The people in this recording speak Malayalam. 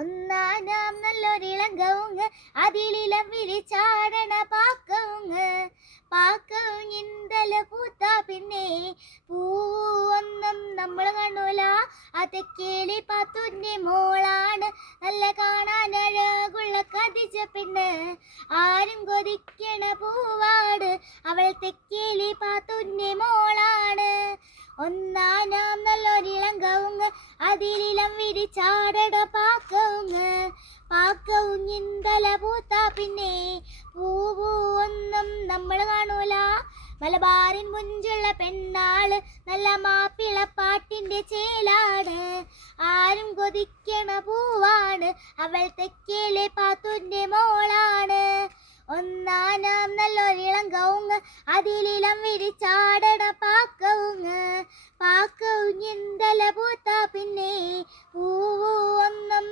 ഒന്നാനാം നല്ലൊരിളം കവുങ്ങ് അതിലിളം വിരിച്ചാടണ പാക്കവുങ്ങ് പാക്കവുങ്ങിന്തല പൂത്ത പിന്നെ പൂവൊന്നും നമ്മൾ കാണൂല. അതെക്കേലി പാത്തുന്റെ മോളാണ് നല്ല കാണാൻ അഴകുള്ള കതിച്ച പെണ്ണ്. ആരും കൊതിക്കണ പൂവാട് അവൾ തെക്കേലി പാത്തുന്റെ മോളാണ്. ഒന്നാനാം നല്ലൊരിളം കവുങ്ങ് അതിലിളം വിരിച്ചാടട പാക്കവുങ്ങ് പാക്കവുങ്ങിന്തല പൂത്ത പിന്നെ പൂവൊന്നും നമ്മൾ കാണൂല. മലബാറിൻ മുഞ്ചുള്ള പെണ്ണാള് നല്ല മാപ്പിള പാട്ടിന്റെ ചേലാണ്. ആരും കൊതിക്കണ പൂവാണ് അവൾ തെക്കേലെ പാത്തുന്റെ മോളാണ്. ഒന്നാനാം നല്ലൊരിളം കവുങ്ങ് അതിലിളം വിരിച്ചാടണ പാക്കവുങ്ങ് പാക്കവുങ്ങിന്തല പൂത്ത പിന്നെ പൂവൊന്നും